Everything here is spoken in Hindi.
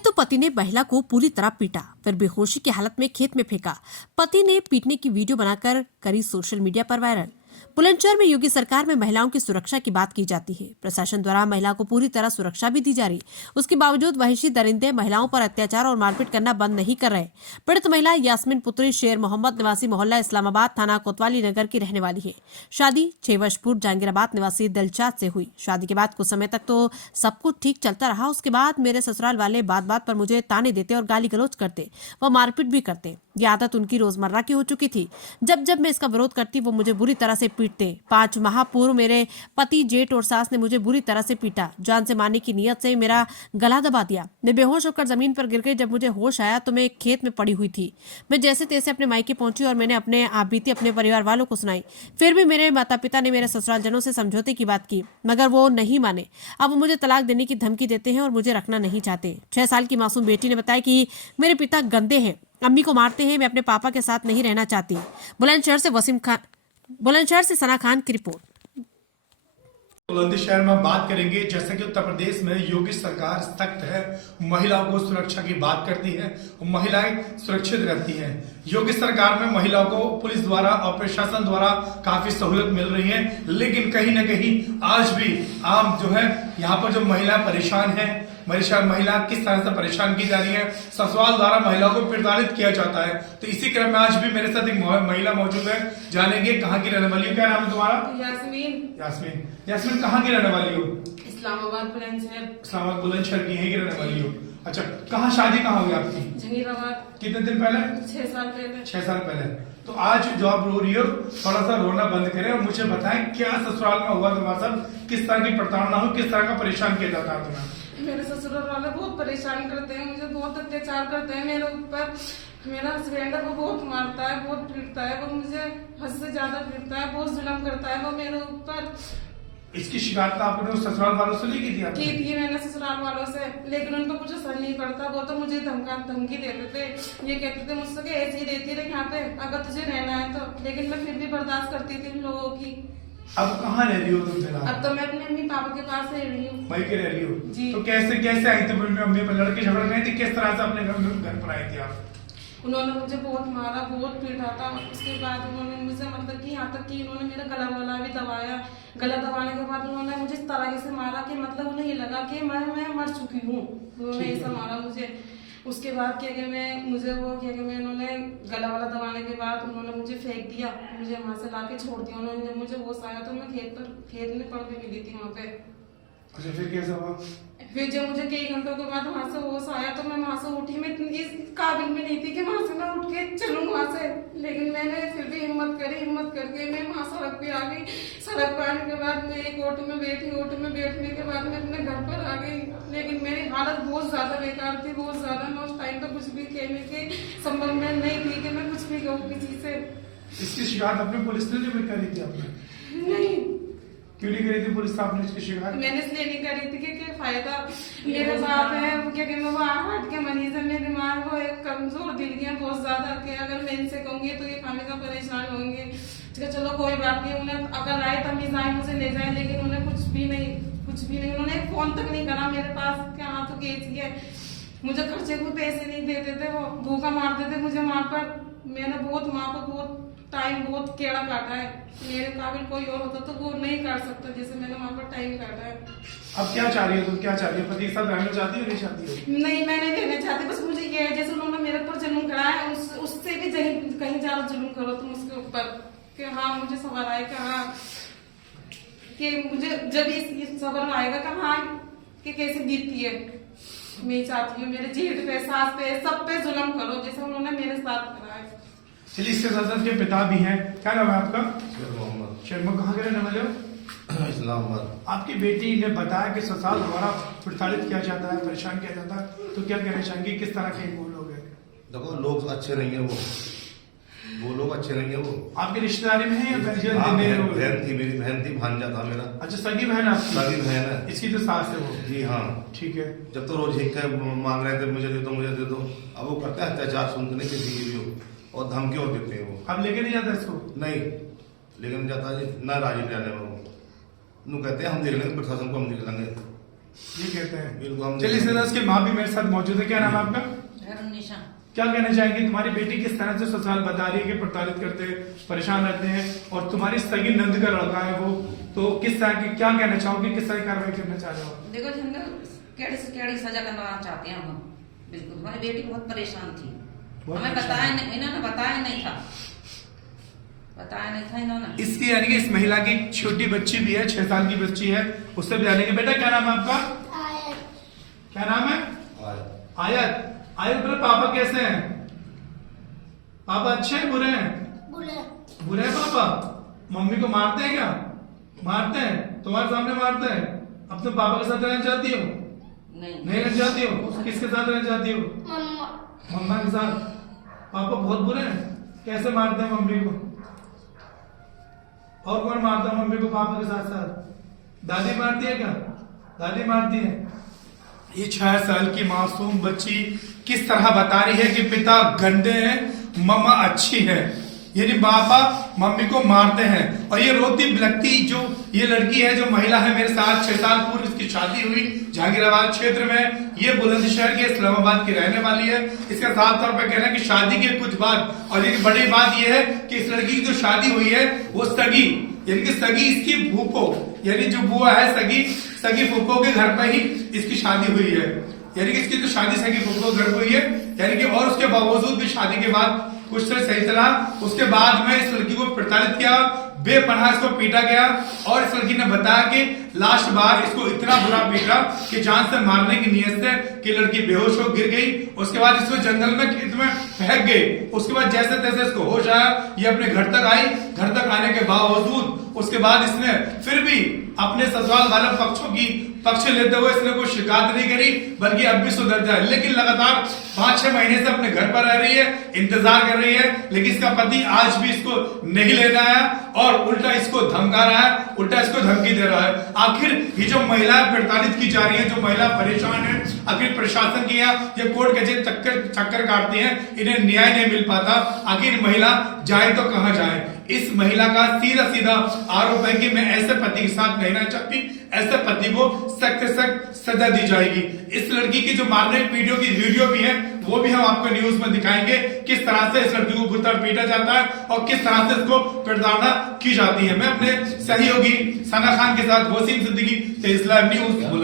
तो पति ने महिला को पूरी तरह पीटा, फिर बेहोशी की हालत में खेत में फेंका। पति ने पीटने की वीडियो बनाकर करी सोशल मीडिया पर वायरल। बुलंदशहर में योगी सरकार में महिलाओं की सुरक्षा की बात की जाती है। प्रशासन द्वारा महिला को पूरी तरह सुरक्षा भी दी जा रही। उसके बावजूद वहिशी दरिंदे महिलाओं पर अत्याचार और मारपीट करना बंद नहीं कर रहे। पीड़ित महिला यास्मीन पुत्री शेर मोहम्मद निवासी मोहल्ला इस्लामाबाद थाना कोतवाली नगर की रहने वाली है। शादी 6 वर्ष पूर्व जहांगीराबाद निवासी दिलशाद से हुई। शादी के बाद कुछ समय तक तो सब कुछ ठीक चलता रहा। उसके बाद मेरे ससुराल वाले बात बात पर मुझे ताने देते और गाली गलौज करते व मारपीट भी करते। ये आदत उनकी रोजमर्रा की हो चुकी थी। जब जब मैं इसका विरोध करती वो मुझे बुरी तरह से पीटते। 5 माह पूर्व मेरे पति, जेठ और सास ने मुझे बुरी तरह से पीटा। जान से मारने की नीयत से मेरा गला दबा दिया। मैं बेहोश होकर जमीन पर गिर गई। जब मुझे होश आया तो मैं एक खेत में पड़ी हुई थी। मैं जैसे तैसे अपने मायके पहुंची और मैंने अपने आप बीती अपने परिवार वालों को सुनाई। फिर भी मेरे माता पिता ने मेरे ससुराल जनों से समझौते की बात की, मगर वो नहीं माने। अब वो मुझे तलाक देने की धमकी देते हैं और मुझे रखना नहीं चाहते। 6 साल की मासूम बेटी ने बताया कि मेरे पिता गंदे हैं, अम्मी को मारते हैं, मैं अपने पापा के साथ नहीं रहना चाहती। बुलंदशहर से सना खान की रिपोर्ट। बुलंदशहर में बात करेंगे। जैसे कि उत्तर प्रदेश में योगी सरकार सख्त है, महिलाओं को सुरक्षा की बात करती है, महिलाएं सुरक्षित रहती हैं। योगी सरकार में महिलाओं को पुलिस द्वारा और प्रशासन द्वारा काफी सहूलत मिल रही है, लेकिन कहीं न कहीं आज भी आम जो है यहाँ पर जो महिला परेशान है, महिला किस तरह से परेशान की जा रही है, ससुराल द्वारा महिलाओं को प्रताड़ित किया जाता है। तो इसी क्रम में आज भी मेरे साथ एक महिला मौजूद है, जानेंगे कहाँ की रहने वाली हो। क्या नाम है तुम्हारा? यास्मीन कहाँ की रहने वाली हो? इस्लामाबाद बुलंदशहर। इस्लामाबाद बुलंदशहर की यहीं की रहने वाली हो। अच्छा, कहाँ शादी कहाँ हुई आपकी? जहांगीराबाद। कितने दिन पहले? 6 साल पहले। 6 साल पहले। तो आज जो आप रो रही हो, थोड़ा सा रोना बंद करें और मुझे बताएं क्या ससुराल में हुआ तुम्हारे साथ, किस तरह की प्रताड़ना हुई, किस तरह का परेशान किया जाता है तुम्हें? मेरे ससुराल वाले बहुत परेशान करते हैं, मुझे बहुत अत्याचार करते हैं मेरे ऊपर। मेरा हस्बैंड है, वो बहुत मारता है, बहुत पीटता है, वो मुझे हद से ज्यादा पीटता है, बहुत जुल्म करता है वो मेरे ऊपर। इसकी शिकायत आपने उस ससुराल वालों से नहीं की थी? की थी मैंने ससुराल वालों से, लेकिन उनको कुछ असर नहीं पड़ता। वो तो मुझे धमकी देते थे, ये कहते थे मुझसे कि ऐसे ही रहती रहे यहाँ पे अगर तुझे रहना है तो। लेकिन मैं फिर भी बर्दाश्त करती थी इन लोगों की। अब कहाँ रह रही हो तुम फिलहाल? अब तो मैं अपने मम्मी पापा के पास रह रही हूँ। वहीं के रह रही हो जी। तो कैसे आई थी? मम्मी पर लड़के झगड़ गए थे, किस तरह से अपने घर पर आई थी आप? उन्होंने मुझे बहुत मारा, बहुत पीटा था। उसके बाद उन्होंने मुझे मतलब कि यहाँ तक कि उन्होंने मेरा गला वाला भी दबाया। गला दबाने के बाद उन्होंने मुझे इस तरह से मारा कि मतलब उन्हें ये लगा कि मैं मर चुकी हूँ। उन्होंने ऐसा मारा मुझे। उसके बाद क्या कि उन्होंने गला वाला दबाने के बाद उन्होंने मुझे फेंक दिया, मुझे वहां से लाके छोड़ दिया। उन्होंने जब मुझे होश आया तो मैं खेत में पड़ के मिली थी वहाँ पे। अच्छा, फिर कैसा हुआ? फिर जब मुझे कई घंटों के बाद वहां से होश आया तो मैं वहां से उठी। मैं इस काबिल में नहीं थी कि वहां से मैं उठ के चलूं वहां से, लेकिन मैंने फिर भी हिम्मत करके मैं वहां सड़क पे आ गई। सड़क पे आने के बाद मैं एक ऑटो में बैठी। ऑटो में बैठने के बाद मैं अपने घर पर आ गई, लेकिन मेरी हालत बहुत ज्यादा बेकार थी, बहुत ज्यादा। मैं उस टाइम पर कुछ भी कहने के संबंध में नहीं थी कि मैं कुछ भी कहूँ किसी से। इसकी शिकायत अपने पुलिस ने नहीं करी थी आपने? नहीं। क्यों नहीं करी थी पुलिस ने आपने इसकी शिकायत? मैंने इसलिए नहीं करी थी कि क्या फायदा। मेरे बाप है क्या कि मैं वो हार्ट के मरीज है, मेरे दिमाग वो एक कमजोर दिल की है बहुत ज्यादा कि अगर मैं इनसे कहूंगी तो ये हमेशा परेशान होंगे। चलो कोई बात नहीं, उन्हें अगर आए तमीज आए मुझे ले जाए, लेकिन उन्हें कुछ भी नहीं। उन्होंने फोन तक नहीं करा मेरे पास कि हाँ तो कैसी है। मुझे खर्चे को पैसे नहीं देते थे, वो भूखा मारते थे मुझे वहां पर। मैंने माँ को बहुत टाइम बहुत केड़ा काटा है। मेरे काबिल कोई और होता तो वो नहीं काट सकता जैसे मैंने वहां पर टाइम काटा है। अब क्या चाह रही हो तुम? क्या चाह रही हो? पति के साथ रहना चाहती हो, नहीं चाहती हो? नहीं, मैं नहीं रहना चाहती। बस मुझे ये है जैसे उन्होंने मेरे पर जुल्म कराया उससे भी कहीं ज्यादा जुल्म करो तुम उसके ऊपर कि हाँ मुझे सवाल आए कि हाँ कि मुझे जब इस सवाल आएगा कि हाँ कि कैसे बीतती है। मैं चाहती हूँ मेरे जेठ पे, सास पे, सब पे जुल्म करो जैसे उन्होंने मेरे साथ करा है। चलिए, इसके साथ के पिता भी हैं। क्या नाम है आपका? शेर मोहम्मद। शेर मोहम्मद कहाँ के रहने वाले हो? इस्लामाबाद। आपकी बेटी ने बताया कि ससुराल द्वारा प्रताड़ित किया जाता है, परेशान किया जाता है, तो क्या कहना चाहेंगे? किस तरह के वो लोग हैं? देखो, लोग अच्छे नहीं है, वो लोग अच्छे नहीं है। वो आपकी रिश्तेदारी में है या बहन थी, मेरी बहन थी, भांजा था मेरा। अच्छा, सगी बहन आपकी? सगी बहन है। इसकी जो सास है वो? जी हाँ। ठीक है। जब तो रोज हिक मांग रहे थे मुझे दे दो। अब वो करता है अत्याचार, सुनते नहीं किसी की भी हो, और धमकी और देते हैं वो। अब लेके नहीं जाता इसको? नहीं लेकिन जाता जी ना, राजी नहीं आने में वो कहते हैं हम देख लेंगे, प्रशासन को हम देख लेंगे। ये कहते बिल्कुल, हैं। हम चलिए सर, उसकी माँ भी मेरे साथ मौजूद है। क्या नाम है आपका? निशा। क्या कहना चाहेंगे? तुम्हारी बेटी किस तरह से ससुराल बता रही है कि प्रताड़ित करते हैं, परेशान रहते हैं, और तुम्हारी सगी नंद का लड़का है वो, तो किस तरह की क्या कहना चाहोगे, किस तरह की कार्रवाई करना चाह रहे हो? देखो जिंदा कैडी से कैडी सजा करना चाहते हैं हम। बिल्कुल, हमारी बेटी बहुत परेशान थी, हमें बताया नहीं, इन्होंने बताया नहीं था इन्होंने। इसकी यानी कि इस महिला की छोटी बच्ची भी है, 6 साल की बच्ची है, उससे भी जानेंगे। बेटा क्या नाम है आपका? क्या नाम है? आयत। आयत बेटा, पापा कैसे हैं? पापा अच्छे हैं बुरे हैं? बुरे हैं पापा। मम्मी को मारते हैं क्या? मारते हैं? तुम्हारे सामने मारते हैं? अब तुम पापा के साथ रहना चाहती हो? नहीं रहना चाहती हो? किसके साथ रहना चाहती हो? मम्मा के साथ। पापा बहुत बुरे हैं? कैसे मारते हैं मम्मी को? और कौन मारता है मम्मी को पापा के साथ साथ? दादी मारती है क्या? दादी मारती है। ये 6 साल की मासूम बच्ची किस तरह बता रही है कि पिता गंदे हैं, मम्मा अच्छी है। यानी पापा मम्मी को मारते हैं। और ये रोती बिलखती जो ये लड़की है, जो महिला है मेरे साथ, 6 साल पूर्व इसकी शादी हुई जहांगीराबाद क्षेत्र में। ये बुलंदशहर के इस्लामाबाद की रहने वाली है। इसका साफ तौर पर कहना है कि शादी के कुछ बाद, और एक बड़ी बात यह है कि इस लड़की की जो शादी हुई है वो सगी, यानी कि सगी इसकी फूफो, यानी जो बुआ है सगी फूफो के घर पर ही इसकी शादी हुई है। यानी कि इसकी तो शादी सगी फूफो घर हुई है, यानी कि और उसके बावजूद भी शादी के बाद कुछ से सही चला। उसके बाद में इस लड़की को प्रताड़ित किया, बेपनाह इसको पीटा गया, और इस लड़की ने बताया कि लास्ट बार इसको इतना बुरा पीटा कि जान से मारने की नियत से कि लड़की बेहोश हो गिर गई। उसके बाद इसको जंगल में खेत में फेंक गई। उसके बाद जैसे तैसे इसको होश आया, ये अपने घर तक आई। घर तक आने के बावजूद उसके बाद इसने फिर भी अपने ससुराल वाले पक्षों की पक्ष लेते हुए इसने कोई शिकायत नहीं करी, बल्कि अब भी सुधर जाए। लेकिन लगातार 5-6 महीने से अपने घर पर रह रही है, इंतजार कर रही है, लेकिन इसका पति आज भी इसको नहीं लेना आया और उल्टा इसको धमका रहा है, उल्टा इसको धमकी दे रहा है। आखिर ये जो महिलाएं प्रताड़ित की जा रही है, जो महिला परेशान है, आखिर प्रशासन की ये कोर्ट कचहरी चक्कर काटती है, इन्हें न्याय नहीं मिल पाता। आखिर महिला जाए तो कहां जाए? इस महिला का सीधा आरोप है कि मैं ऐसे पति के साथ नहीं रहना चाहती, ऐसे पति को सख्त से सख्त सजा दी जाएगी। इस लड़की की जो मारने वीडियो भी है, वो भी हम आपको न्यूज में दिखाएंगे, किस तरह से इस लड़की को गुत्ता पीटा जाता है और किस तरह से इसको प्रताड़ना की जाती है। मैं अपने सहयोगी सना खान के साथ वसीम सिद्दीकी, तेज लाइव न्यूज।